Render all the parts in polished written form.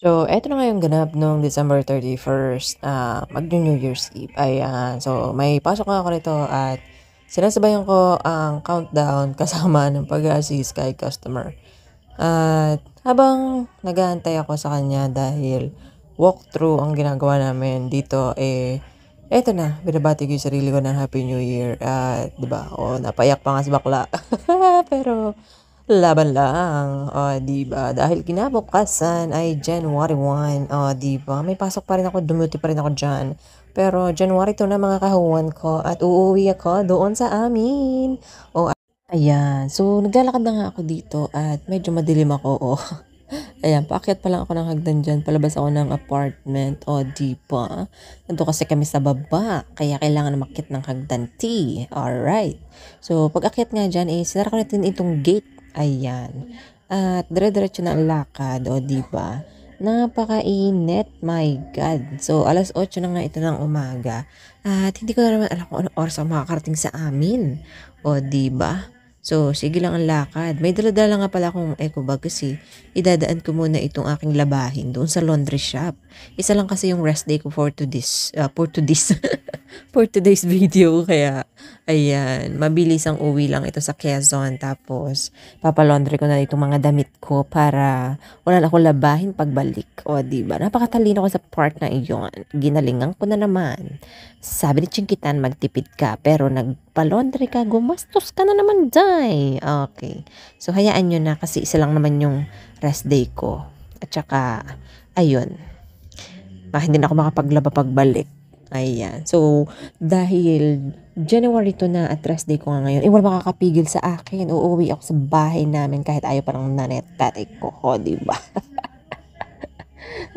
So, eto na nga yung ganap nung December 31st, magno-New Year's Eve. Ayan. So, may pasok nga ako nito at sinasabayan ko ang countdown kasama ng pag-assist kay customer. At habang nag-aantay ako sa kanya dahil walkthrough ang ginagawa namin dito, eto na, binabati ko yung sarili ko ng Happy New Year. At, di ba, napayak pa nga si bakla. Pero, laban lang, o 'di ba? Dahil kinabukasan ay January 1, o 'di ba? May pasok pa rin ako, dumuty pa rin ako diyan. Pero January 2 na mga kahuwan ko at uuwi ako doon sa amin. O ayan, so naglalakad na nga ako dito at medyo madilim ako. O, ayan, paakyat pa lang ako ng hagdan diyan, palabas ako ng apartment. O 'di ba? Nandun kasi kami sa baba, kaya kailangan na makyat ng hagdan T. Alright. So pag akyat nga diyan, sinara ko natin itong gate. Ayan. At dire-diretso na ang lakad, o 'di ba? Napakainit, my God. So alas 8 na nga ito ng umaga at hindi ko na naman alam kung anong oras ako makakarating sa amin. O 'di ba? So sige lang ang lakad. May dala-dala nga pala akong eco bag kasi idadaan ko muna itong aking labahin doon sa laundry shop. Isa lang kasi yung rest day ko for for today's video, kaya ayan, mabilis ang uwi lang ito sa Quezon. Tapos papalaundry ko na itong mga damit ko para wala na akong labahin pagbalik. O di ba? Napakatalino ko sa part na iyon. Ginalingan ko na naman. Sabi ni Chinkitan, magtipid ka pero nagpalaundry ka, gumastos ka na naman, day. Okay. So hayaan nyo na kasi isa lang naman yung rest day ko. At saka ayun, hindi na ako makapaglaba pagbalik. Ayan. So, dahil January 2 na at rest day ko nga ngayon, wala makakapigil sa akin. Uuwi ako sa bahay namin kahit ayaw pa ng nanay at tatay ko. O, diba?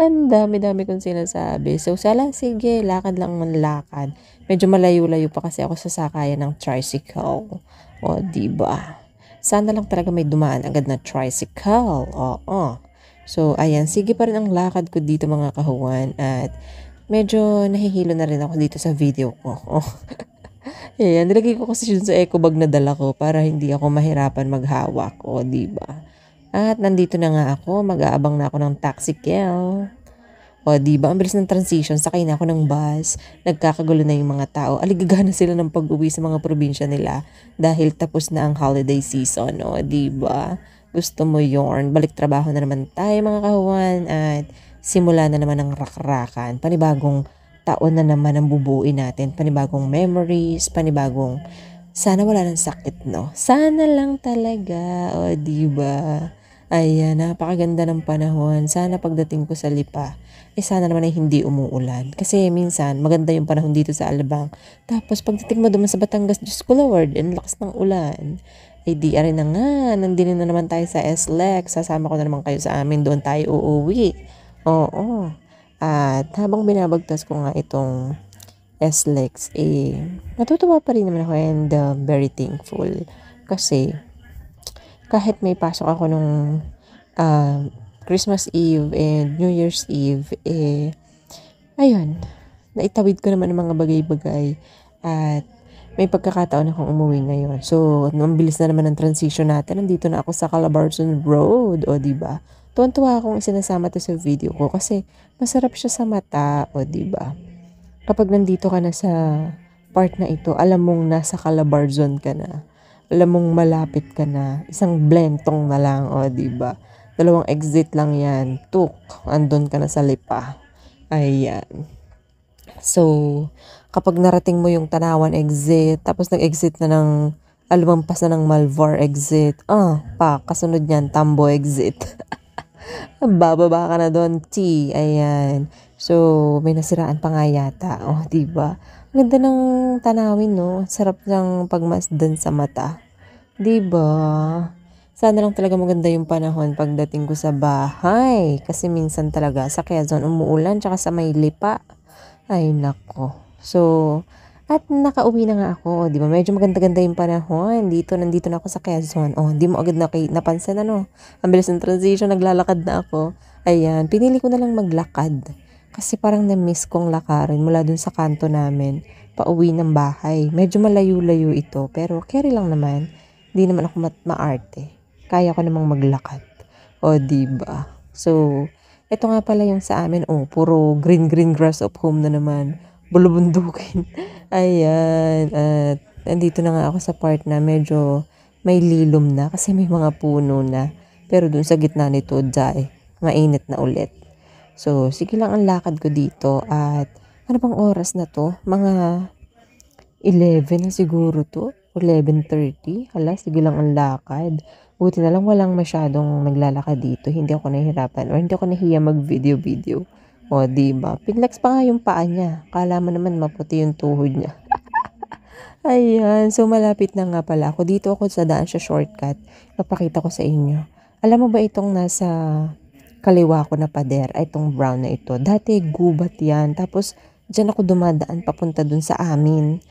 Ang dami-dami kong sinasabi. So, sige, lakad lang ng lakad. Medyo malayo-layo pa kasi ako sa sakayan ng tricycle. O, diba? Sana lang talaga may dumaan agad na tricycle. Oo. So, ayan. Sige pa rin ang lakad ko dito, mga kahuwan. At medyo nahihilo na rin ako dito sa video ko. Oh. Ayan, nilagay ko kasi yun sa eco bag na dala ko para hindi ako mahirapan maghawak. O, diba? At nandito na nga ako, mag-aabang na ako ng taxi kel. O, diba? Ang bilis ng transition, sakay na ako ng bus, nagkakagulo na yung mga tao. Aligagana sila ng pag-uwi sa mga probinsya nila dahil tapos na ang holiday season. O, diba? Gusto mo yorn? Balik trabaho na naman tayo, mga kahuwan, at simula na naman ang rakrakan. Panibagong taon na naman ang bubuuin natin. Panibagong memories, panibagong sana wala ng sakit, no? Sana lang talaga. O, diba? Ayan, napakaganda ng panahon. Sana pagdating ko sa Lipa, sana naman ay hindi umuulan. Kasi minsan, maganda yung panahon dito sa Alabang. Tapos pagdating mo naman sa Batangas, Diyos ko Lord, ang lakas ng ulan. Ay di arin na nga, nandito na naman tayo sa SLEX. Sasama ko na naman kayo sa amin, doon tayo uuwi. Oo. At habang binabagtas ko nga itong SLEX, natutuwa pa rin naman ako and very thankful. Kasi kahit may pasok ako nung Christmas Eve and New Year's Eve, ayun, naitawid ko naman ng mga bagay-bagay at may pagkakataon akong umuwi ngayon. So, ang bilis na naman ng transition natin. Nandito na ako sa Calabarzon Road, o diba? Tuwan-tuwa akong isinasama to sa video ko kasi masarap siya sa mata, o diba? Kapag nandito ka na sa part na ito, alam mong nasa Calabarzon ka na. Alam mong malapit ka na. Isang blentong na lang, o diba? 2 exit lang yan. Tuk, andun ka na sa Lipa. Ayan. So, kapag narating mo yung Tanawan exit, tapos nag-exit na ng lumampas na ng Malvar exit, kasunod niyan, Tambo exit. Bababa ka na doon, T. Ayan. So, may nasiraan pa nga yata. O, diba? Ang ganda ng tanawin, no? Sarap ng pagmasdan sa mata. Diba? Sana lang talaga maganda yung panahon pagdating ko sa bahay. Kasi minsan talaga sa Quezon umuulan, tsaka sa may Lipa. Ay, nako. So, at nakauwi na nga ako, di ba? Medyo maganda-ganda yung panahon. Nandito na ako sa Quezon. Oh, di mo agad napansin, ano? Ang bilis ng transition, naglalakad na ako. Ayan, pinili ko na lang maglakad. Kasi parang na-miss kong lakarin mula dun sa kanto namin, pauwi ng bahay. Medyo malayo-layo ito, pero carry lang naman. Di naman ako maarte. Kaya ko namang maglakad. O, di ba? So, Ito nga pala yung sa amin, puro green grass of home na naman. Bulubundukin. Ayan. At nandito na nga ako sa part na medyo may lilom na kasi may mga puno na. Pero dun sa gitna nito, mainit na ulit. So, sige lang ang lakad ko dito. At ano bang oras na to? Mga 11 na siguro to. 11:30. Hala, sige lang ang lakad. Buti na lang walang masyadong naglalakad dito. Hindi ako nahihirapan or hindi ako nahiya mag-video. O, diba? Pinlex pa nga yung paa niya. Kala mo naman maputi yung tuhod niya. Ayan. So, malapit na nga pala ako. Dito ako sa daan sa shortcut. Papakita ko sa inyo. Alam mo ba itong nasa kaliwa ko na pader? Itong brown na ito. Dati gubat yan. Tapos, dyan ako dumadaan papunta dun sa amin.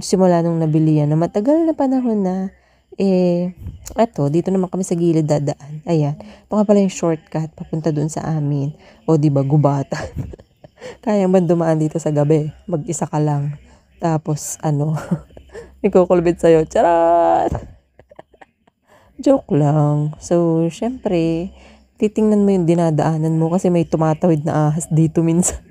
Simula nung nabili yan na matagal na panahon na. Eto, dito naman kami sa gilid dadaan. Ayan. Ito nga pala yung shortcut papunta dun sa amin. O, diba, gubatan. Kaya man dumaan dito sa gabi. Mag-isa ka lang. Tapos, ikukulbit sa'yo. Charot! Joke lang. So, syempre, titingnan mo yung dinadaanan mo kasi may tumatawid na ahas dito minsan.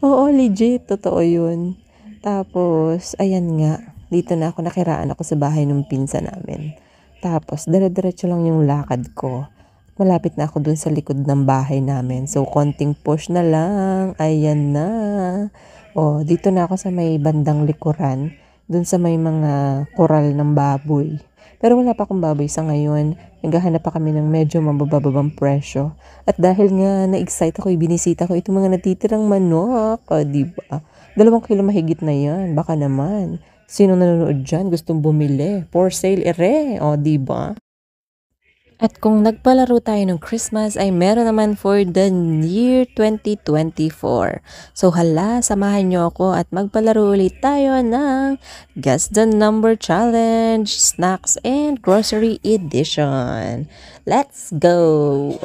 Oo, legit. Totoo yun. Tapos, ayan nga. Dito na ako, nakiraan ako sa bahay ng pinsan namin. Tapos, dire-diretso lang yung lakad ko. Malapit na ako dun sa likod ng bahay namin. So, konting push na lang. Ayan na. Dito na ako sa may bandang likuran. Dun sa may mga koral ng baboy. Pero wala pa akong baboy sa ngayon. Naghahanap pa kami ng medyo mabababang presyo. At dahil nga na-excite ako, binisita ko itong mga natitirang manok. Diba? 2 kilo mahigit na yan. Baka naman. Sino nanonood dyan? Gustong bumili. For sale, diba? At kung nagpalaro tayo ng Christmas ay meron naman for the year 2024. So hala, samahan nyo ako at magpalaro ulit tayo ng Guess the Number Challenge, Snacks and Grocery Edition. Let's go!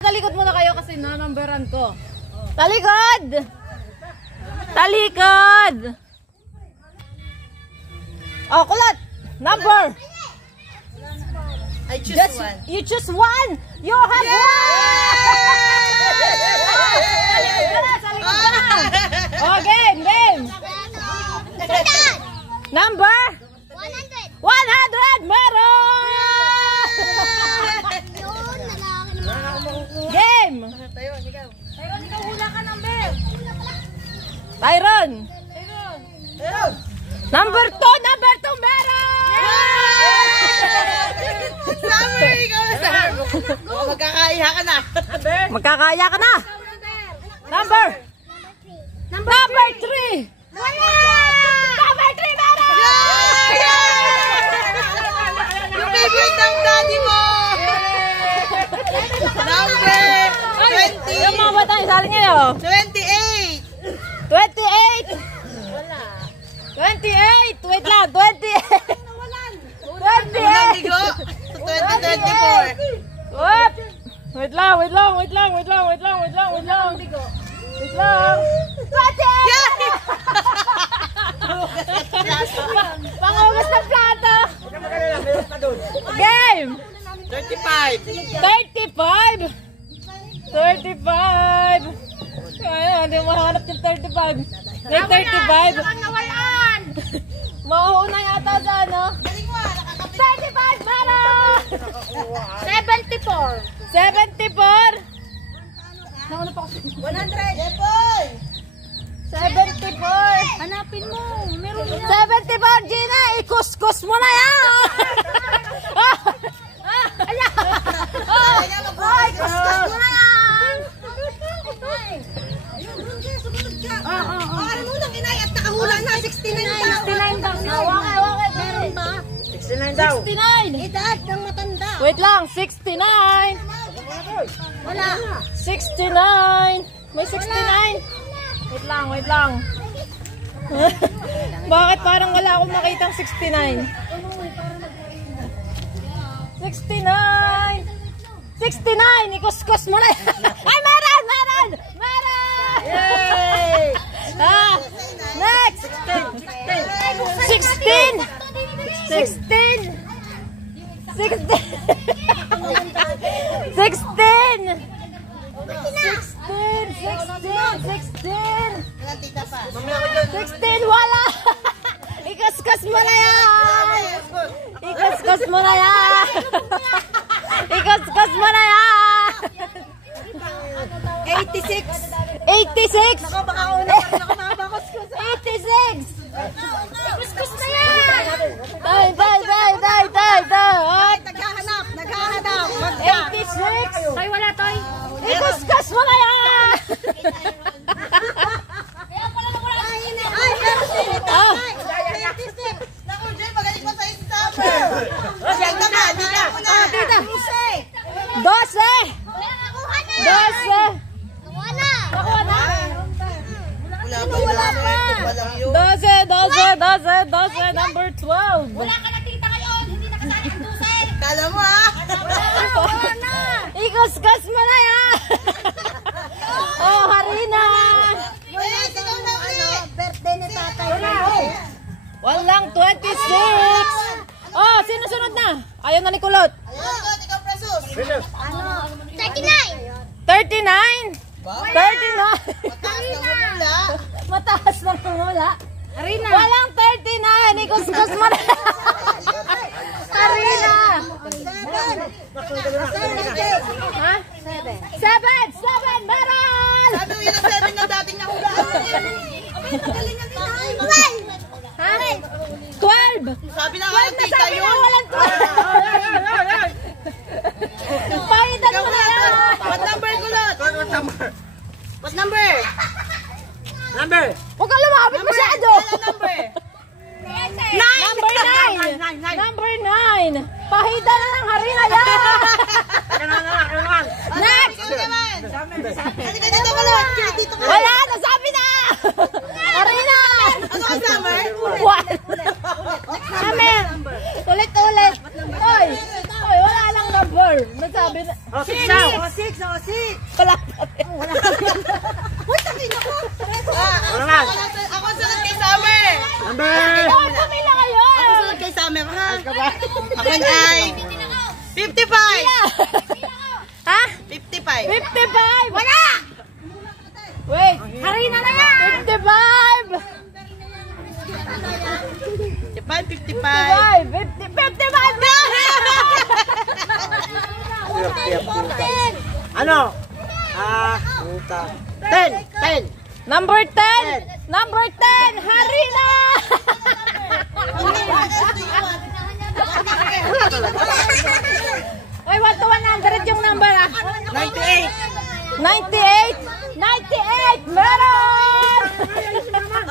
Talikod muna kayo kasi nanumberan ko. Talikod! Talikod! Kulot! Number! I choose one. You choose one! You have one! Game! Number? 100! Meron! Game! Tyron, ikaw hula ka number! Tyron! Number 2, meron! Magkakaya ka na. Magkakaya ka na! Number 3! Number 3, meron! Yung favorite ng daddy mo! Number 20! Yung mga bata, isali nyo! 28! 28! 28! Wait lang, 28! 28! Unang bigo to 2024. Whoop! Wait lang! 28! Pangugas ng plato! Game! 35! 35! Ayun, hindi mo mahanap yung 35. May 35. Mauuna yata sa 35 meron! 74! 74! Nauna pa ako. 100! Jepoy! 74! Hanapin mo! Meron na! 74, Gina! Ikuskus mo na yan! Ay, kuskus mo na yan! Ano mo lang inay at nakahula na 69 daw. Okay. Meron ba? 69 daw. 69! Edad ng matanda. Wait lang, 69! Wala. 69! May 69! Wait lang. Bakit parang wala akong makitang 69? 69! 69! Ikuskus mo na! Ay, meron! Yay! Next! 16! 16! 16! 16, wala! Ikuskus mo na yan! Ikuskus mo na yan! Ikuskus mo na yan! 86. 86! Ako, baka una pa rin ako makabakuskus. 86! Kuskus na yan! Tay! Ay, naghahanap. Wag ka. 86! Tay, wala, Tay. Ikuskus mo na yan! Ay, pero sino to? Ah. 26. Naku, Jay, magaling pa sa'yo si Samuel. Yan na nga, dito mo na. Dito. 12! 12! Nakuha na? Wala pa. 12, number 12. Wala ka nakita ngayon. Hindi nakasali ang dusen. Kala mo, ha? Wala na. Ikuskus mo na yan! Oh, Harina! Wala, sigaw na ulit. Birthday ni tatay. Walang 26! Oh, sino sunod na? Ayaw na ni Kulot. Ayun, ikaw, Prasus. 39? 39! Mataas na Mataas na mula. mula. Harina! Walang 39! Ikuskus mo na! Harina! Ha? 7! Meron! Sabi mo yun ang 7 na dating nahulaan. Galing ang inay. Ha? 12! Sabi na 12 ako, na tita sabi na yun. walang 12! Pahitan mo na yan! What number, Kulot? What number? Huwag ka lumapit masyado! Number? Number 9! Number 9! Pahitan na ng Harina yan! Next! Ikaw naman. Halika dito, Kulot. Dito ka. Wala! Nasabi na! Harina! Ano ka, Summer? One! Amen! Ulit! Oy! Wala lang number! Nasabi na... Six. Wala pa rin. Uy, takin ako. Ako sunod kay Summer. Oh, pumila kayo! Ako sunod kay Summer, ha? Ako ay 55. Ha? 55. 55! Wala! Wait! Harina na yan! 55! 55. 55 na! Ano? 10. Number 10! Number 10! Harina! Oy, 1 to 100 yung number ah. 98. 98! 98! Meron!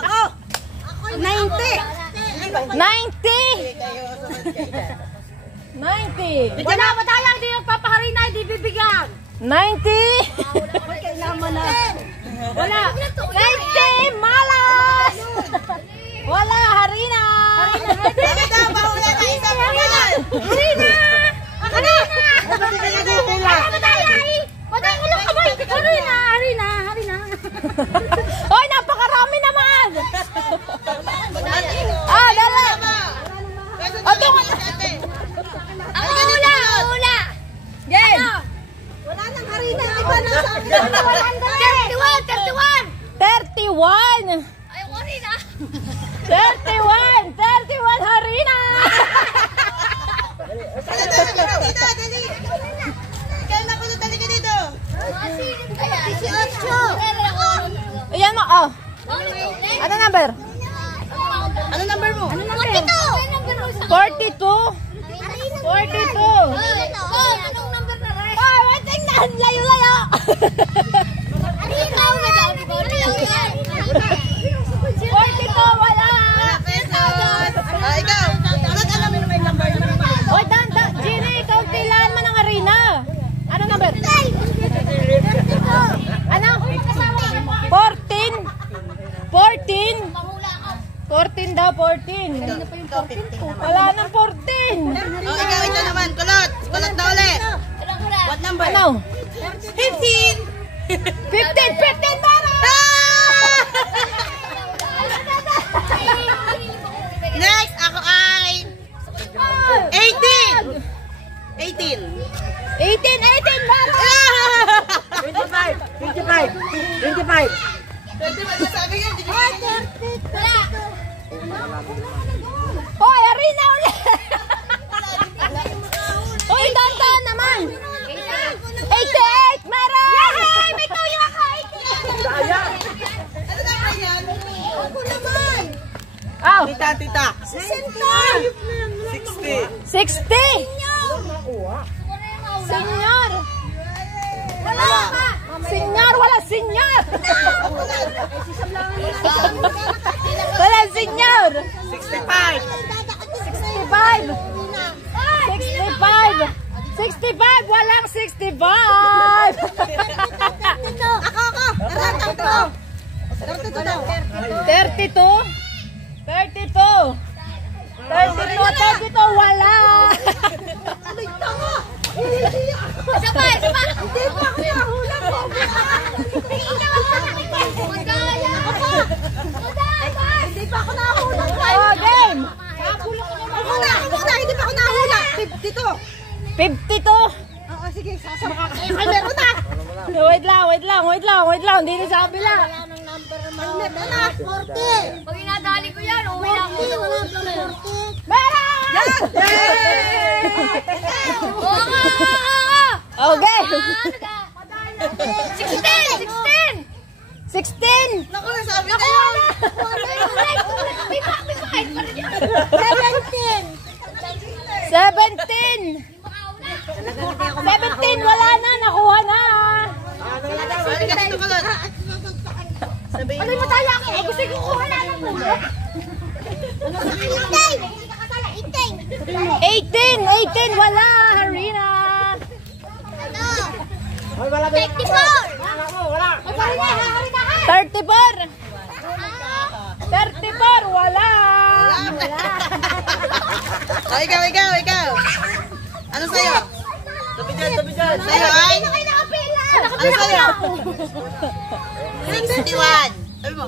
Ako. 90. 90! 90! Wala ba tayo? Hindi nagpapaharina, hindi bibigyan. 90! Kailangan na. Wala! 90! Malas! Wala! Harina! Bakit daw bahula na isang buwan? Harina! Harina! Hoy, napakarami naman! Ah, dala! Ito nga! Hula! Game! Wala nang harina. Iba na sa akin. 31! 31 Harina! Dito, dali. Kaya na ko na talaga dito. 18. Ayan mo, oh. Ano number? Ano number mo? 42! 42! Ay, tingnan! Layo-layo! 42, wala! Pesos. Ikaw. Ano alam mo yung number mo? Oy, Danda! Gina, ikaw kailangan mo ng Harina! Ano number? Ano? 14? 14? 14 daw, 14. Wala nang 14. Ikaw ito naman. Kulot. Kulot na ulit. What number? Ano? 15. 15 para! Next, ako ay 18. 18. 18 para! 25. Sabi nga, Hoy, Arina ulit! Hoy, dandan naman! 88! Meron! Yay! May tuyo ako! 88! Ano naman yan? Ako naman. Aw! Tita. 60! 60! Senyor! Wala ka! Senyor! Wala senyor! Wala senyor! 65. 65! 65! Walang 65! Ako. 32, wala! Isa pa. Hindi pa ako nahula po. Hindi pa ako nahula. Oh, game! Ako na. Hindi pa ako nahula. 52. 52! Oo, sige. Sasama ka. Ay, meron na. Wait lang. Hindi na sa kabila. Meron na. 40. Pag inadali ko yan, uwi na ako. Wala pa 40. Meron! Oo nga! Okay! 16! 16! Naku, nasabi na yun. 17! 17! Wala na! Nakuha na! Sorry, ganito ka lang. Ano mo tayo ako? Gusto ko kuha na ng pulo. 18! Wala! Harina! 34! 34! Wala! Oh, ikaw. Ano sa'yo? Tabi dyan. Sa'yo ay? Ano sa'yo? 61. Sabi mo?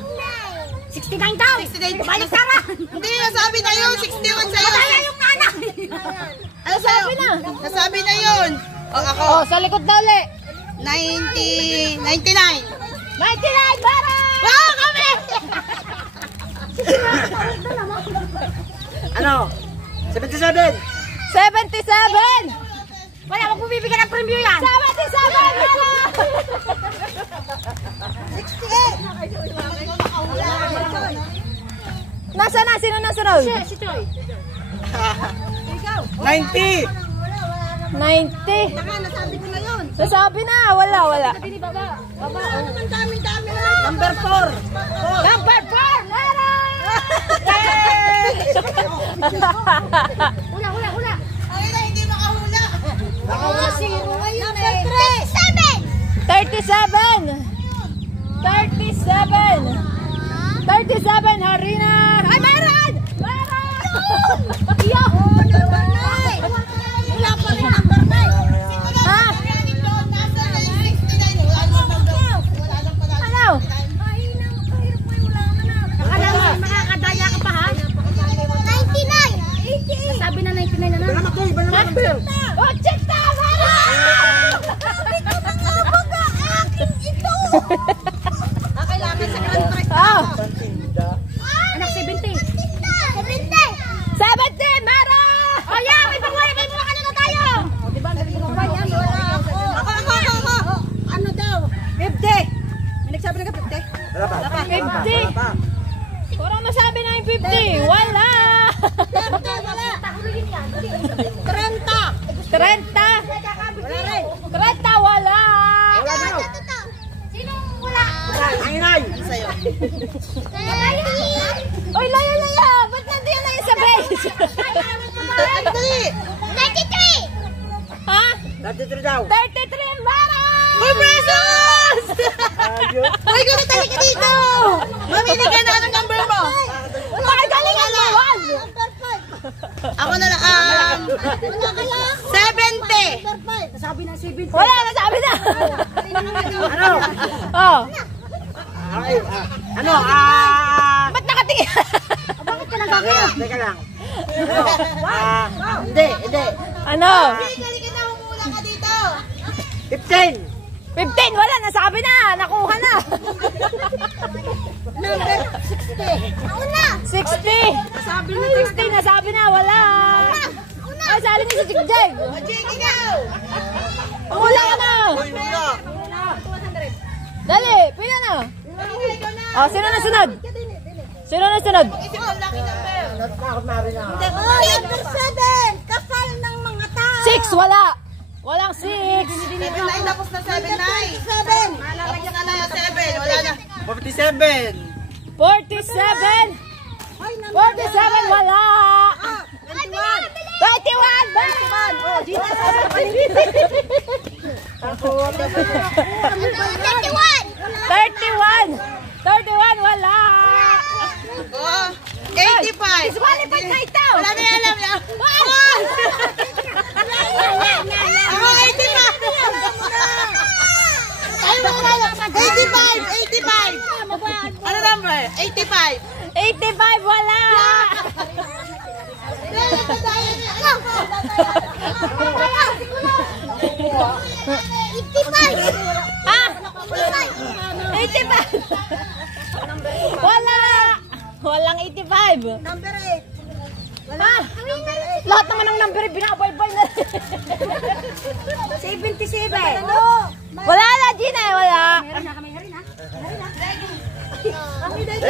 69 daw! 69. Balik Sara! Hindi, nasabi na yun. 61 sa'yo. Wala yung anak! Ano sa'yo? Nasabi na yun. O, ako. Oh, sa likod na uli. 99. 99! Bara! Wow, kami! Ano? 77. 77! Wala, wag mo bibigyan ng premyo yan. 77! Bara! 68. Nasa na? Sino nasunod? Si Troy. 90. 90. Nasabi ko na yun. Nasabi na. Wala. Sabi ni Baba. Ano naman dami na. Number 4. Number 4! Meron! Hula. Ayun na, hindi makahula. Oo, zero ngayon Number eh. 37, Harina! Ay, meron! Iyo! Wala pa rin number 9. Ha? Nasa na yung 69. Wala lang pala. Ano? Akala mo makakadaya ka pa ha? 99. Sabi na 99 na na. Oh, check tama! Kailangan sa grand prize. Oh! Anak 70. 17! Meron! Oh yeah, may mga ka na tayo. Ako. Ano daw? 50. May nagsabi na ka 50? Wala pa. 50! Parang nasabi na yung 50. Wala! 30! 30, wala! Sino wala? 99. Sa'yo. Uy, laya! Ba't nandiyan na yung sa base? Dali. 93! Ha? 33 daw. 33, meron! Uy, Precious! Ayun. Uy, gano'n tayo ka dito. Mamili ka na. Anong number mo? Bakit galingan mo, Juan? Ako na lang. 70. Sabi na 70. Wala, nasabi na! Ano? Oh, Okay. Ano? ba't nakatingin? Teka lang. Hindi. Ano? Dali ka na. Humula ka dito. 15. 15, wala, nasabi na, nakuha na. Number 69. 60 nasabi na, wala. Ay, sali niya si Jigjig. Jig, ikaw! Umula ka na. Dali, pila na. Oh, sino na sunod? Sino na sunod? Isip ang lucky number. Natakot na rin ako. Number 7. Kasal ng mga tao. 6, wala. Walang 6. 7-9 tapos na 7-9. 7. Tapos na na 7. Wala na. 47. 47. 47, wala. 21. Oh, dito. 31, wala. Oh, 85. Disqualified na ito. Wala na yan alam niya. Ako 85. Ano number? 85. 85, wala. Ah, 85. Wala. Walang 85. Number 8. Ah, lahat naman ng number binabaybay na. 77. Wala na, Gina, wala.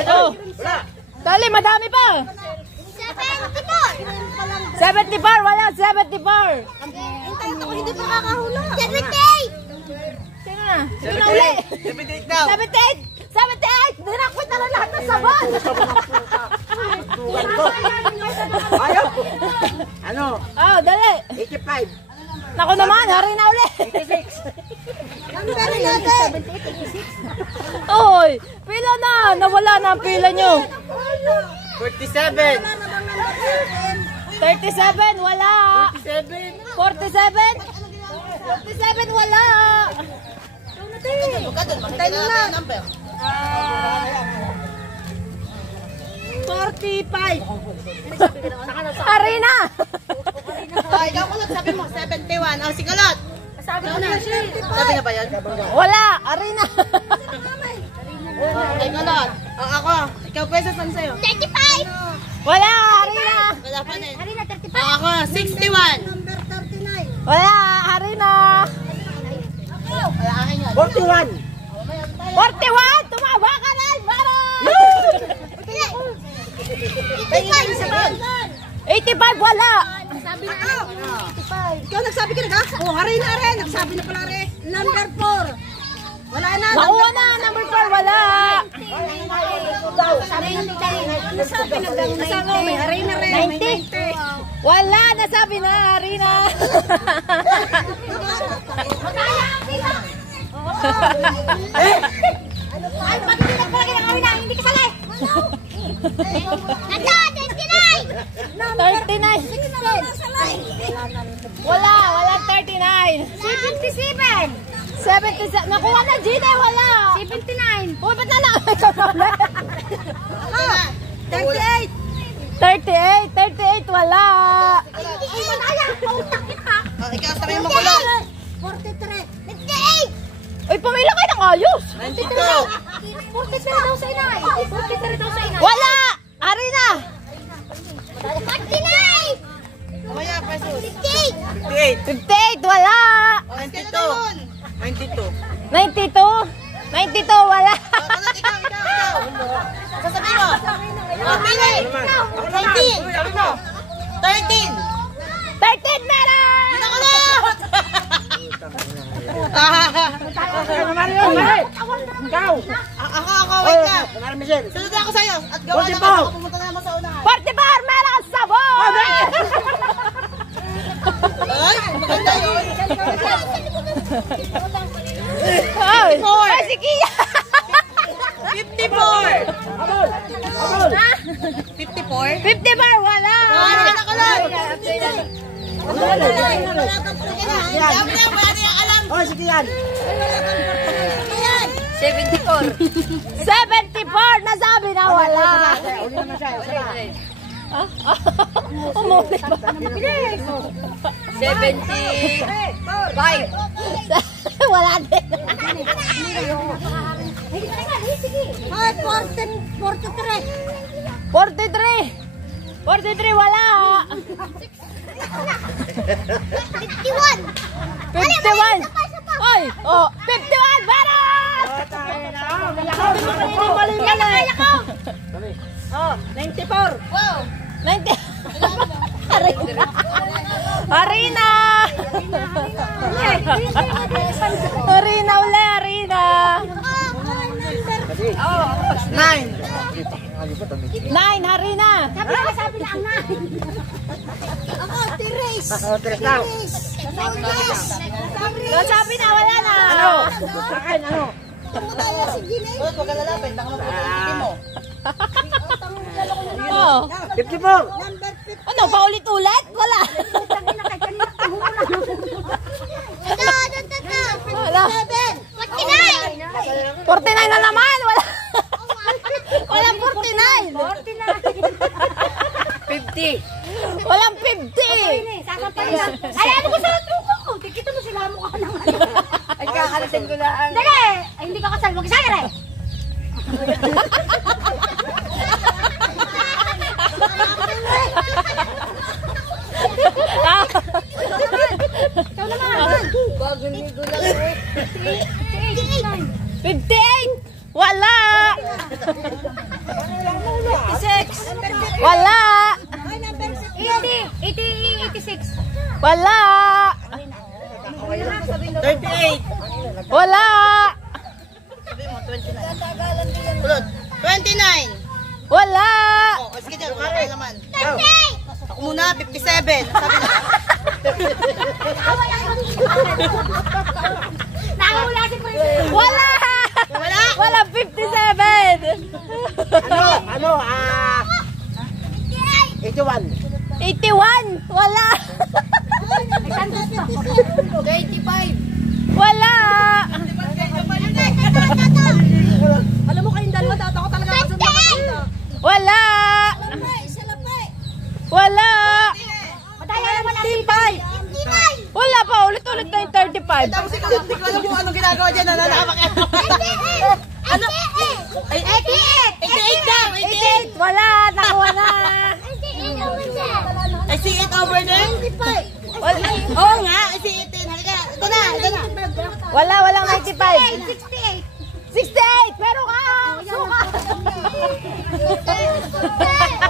Oh. Dali, madami pa. 74, wala, 74. Hindi pa kakahulog. 78. Sino na? Sino na uli? 78 daw. 78! Dinakwit na lang lahat ng sabon! Ayaw. Ano? Oh, dali! 85. Naku naman, hari na uli! 86. Number 11. Oy, pila na! Nawala na ang pila nyo! 47. 37, wala! 47. 47? 47, wala! Huwag ka dun. Makita na natin yung number. 45. Hari na! Oh, ikaw kulot. Sabi mo, 71. Oh, si kulot. Sabi ko na. Sabi na ba yun? Wala! Hari na! Okay, kulot. Oh, ako. Ikaw pwesa saan sa'yo? 35. Wala! Hari na! Wala pa na eh. Hari na 35. Oh, ako. 61. Number 39. Wala! Hari na! Wala akin yun. 41. 41! Tumawa ka na! Mara! 85, wala! Sabi na ako. 85. Ikaw nagsabi ka na. Oh, hari na rin. Nagsabi na pala rin. Number 4. Wala na. Nakuha na! Number 4, wala! Sabi na nasabi na daw. Nasabi may hari na rin. 90? Wala! Nasabi na! Hari na! Ay, pag-ilang pala kayo kami na. Hindi ka sali. Nanda, 39! 39. Wala! Wala 39! 77. 77! Nakuha na, Gina! Wala! 79. Uy, ba't na lang? Ikaw na ulit. 38. 38! Wala! Ay, manaya. Pautak kita. Oh, ikaw sabi mo kulot. 43. 58. Uy, pumila kayo ng ayos! 92. 43 daw sa inay. 43 daw sa inay. Wala! Ari na! 49. Mamaya, pesos. 58. 58! Wala! Oh, 92. 92. 92! 92! Wala! Oh, kulot, ikaw. Sasabihin mo. Oh, pili. 19. 13. 13 meron! Ito kulot. Ikaw. Ako, wait lang. Kamara Michelle. Sunod na ako sa'yo. At gawa na 44. ako, pumunta naman sa unahan. 44 meron! Sabon! Ay, maganda yun. Ay! Ay, si Kia! 54. Abol. Abol. 54? 54! Wala! Ano ka na kulot? Sabi na, wala na yung alam. Oh, sige yan. 74! Nasabi na wala! Uli naman siya. Isa na. Umuli pa. 75! Wala din. Ay, 43. 43. 43, wala. 51. 51. Oy, oh, 51, meron! Sabi mo kanina mali mali. Oh, 94. Wow. 90. Harina. Harina uli, Harina. 9. 9, Harina. Sabi lang na. Ako, Tires. Oh, 3 daw. Sabi na, wala na. Ano? Sa akin, ano? Tumutala si Ginay. Huwag ka lalapit. Baka mapupulitin mo. Oh. 54. Number 50. Ano, paulit-ulit? Wala. Wala. 49. 49 na naman. Wala. Wala 49. 50. Walang 50. Ay, ano ko sa truko ko? Tikita mo sila mo ka ng ano. Ay, kakalitin ko na ang... Dali! Ay, hindi ka kasal. Mag-isaya rin. Ikaw naman. 58. Wala. 56. Wala. 86. Wala. 38. Wala. Kulot. 29. Wala. Oh, sige dyan. Kaya naman. Ako muna, 57. Sabi na. Nakahula si Prince. Wala. Wala. Wala 57. Ano? 81. 81. Wala. 35. Wala. Alam mo kayong dalawa, ako talaga kasi makakita. Wala. Wala. Madaya naman ang 35. Wala pa. Ulit-ulit na yung 35. Tapos ikaw, hindi ko alam kung anong ginagawa dyan. Nananakamakit. Ano? 88 daw. 88. Wala. Nakuha na. I see it over there. Wala. Oo nga, I see it in. Halika. Ito na, ito na. Wala. Walang 95. 68. 68. Pero ka. Suka.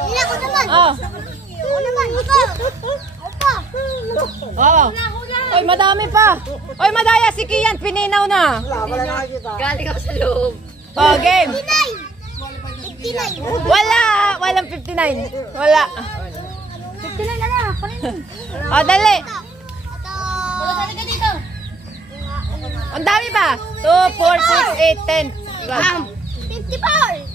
Ilan ko naman. Oh. Ako naman. Ikaw. Opa. Oh. Oy, madami pa. Oy, madaya si Kian. Pininaw na. Wala nakakita. Galing ako sa loob. Oh, game. 59. Wala. Walang 59. Wala. 59 na lang. Panin. Oh, dali. Wala talaga dito. Ang dami pa. 2, 4, 6, 8, 10. 54.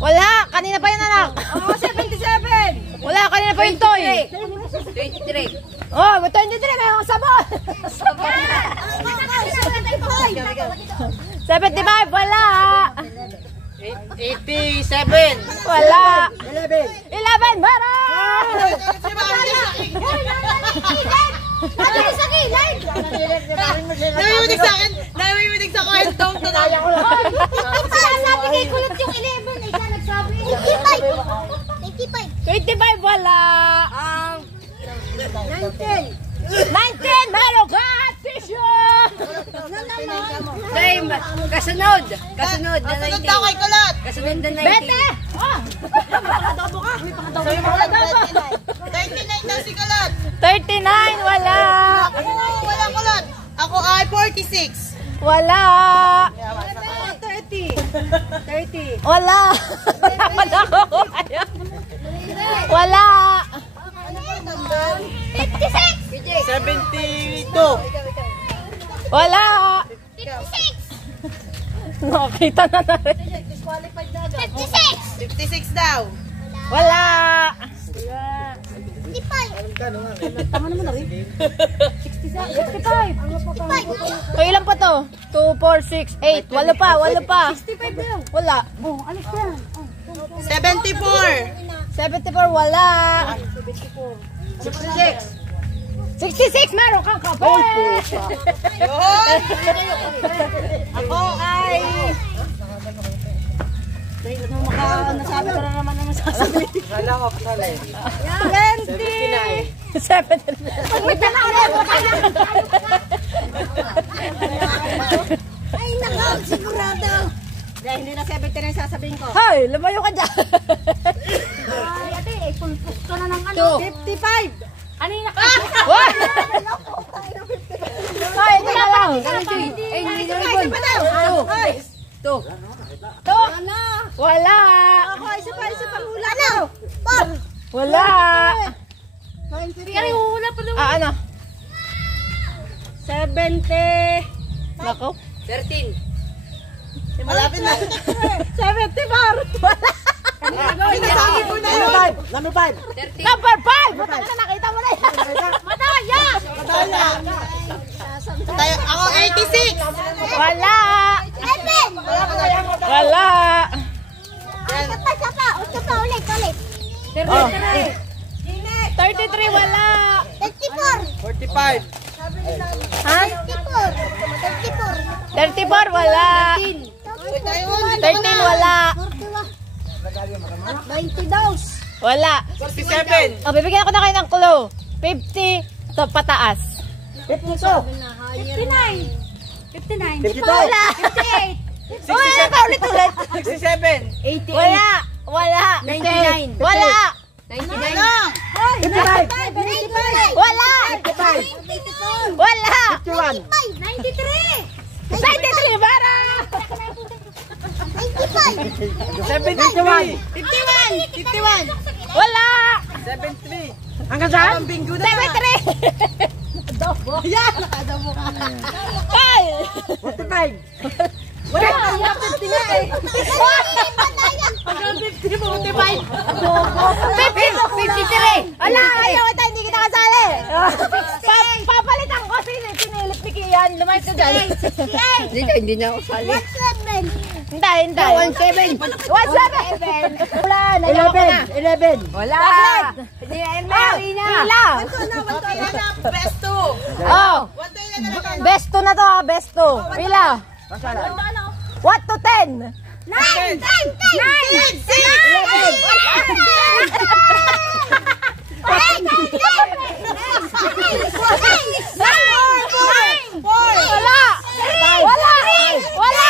Wala. Kanina pa yun, anak. Oh, 77. Wala. Kanina pa yung toy. 23. Oh, 23. May akong sabon. 75. Wala. 87. Wala. 11. 11. Meron. Nandito sa gilid. Namimunig sa akin. Namimunig sa kwentong. Kaya ko lang. Sabi kay Kulot yung 11. Ikaw nagsabi. 85. 25. Wala. 19. 19. Meron ka. Tissue. Same. Kasunod. Kasunod daw kay Kulot. Kasunod na 90. Bete. Oh. Sabi mo Kulot, 39. 39 daw si Kulot. 39. Wala. Ako wala Kulot. Ako ay 46. Wala. 30. Wala. Wala ako. Wala. 56. 72. Wala. 56. Nakita na na rin. 56. 56 daw. Wala. 55. So, ilan pa to? 2, 4, 6, 8. Walo pa. Walo pa. 65 daw. Wala. Oh, alis yan. 74. 74. Wala. 66. 66. Meron kang kape. Yun. Ako ay... Nasabi ko na naman naman sasabihin. Wala mo, pasali. 20. 7. Pagmita na ulit. Ay, nakaw, sigurado. Hindi na 70 na yung sasabihin ko. Hoy, lumayo ka dyan. Ay, ate, pulpos ka na ng ano. 55. Ano yung Hoy! Hoy, ito na lang. Wala. Ako, isa pa hula ko. Wala. Kaya hula pa daw. Ano? 70. Nako. Malapit na. 74. Wala. Number 5. Number 5! Buta na, nakita mo na yan. Madaya! Ako 86. Wala. Wala. Usta pa, ulit. 33, wala. 45. Ha? 34, wala. 13, wala. 20 daw. Wala. 67. O, bibigyan ko na kayo ng clue. 50 to pataas. 59. 52. Wala. 58. Wala pa ulit. 67. 88. Wala. Wala. 99. Wala. 55. 95. Wala. 55. Wala. 51. 93. 93, bara. 73. 51. Wala. 73. Hanggang saan? Ang bingo na. 73. Yan, nakadamo ka. Ay. 45. Wala. 50 nga eh. 53. Wala. Ayaw kita, hindi kita kasali. Papalitan ko. Sinilip ni Kian. Lumayas ka dyan. 68. Hindi na ako sali. 17. Hintay. 17. 17. Wala. Nalaw ko na. 11. Wala. Hindi na yung Mary na. Hila. Best 2. Oh. 1 to 11 na lang. Best 2 na to ha. Best 2. Pila. What to 10? 9. Wala! Wala! Wala! Wala!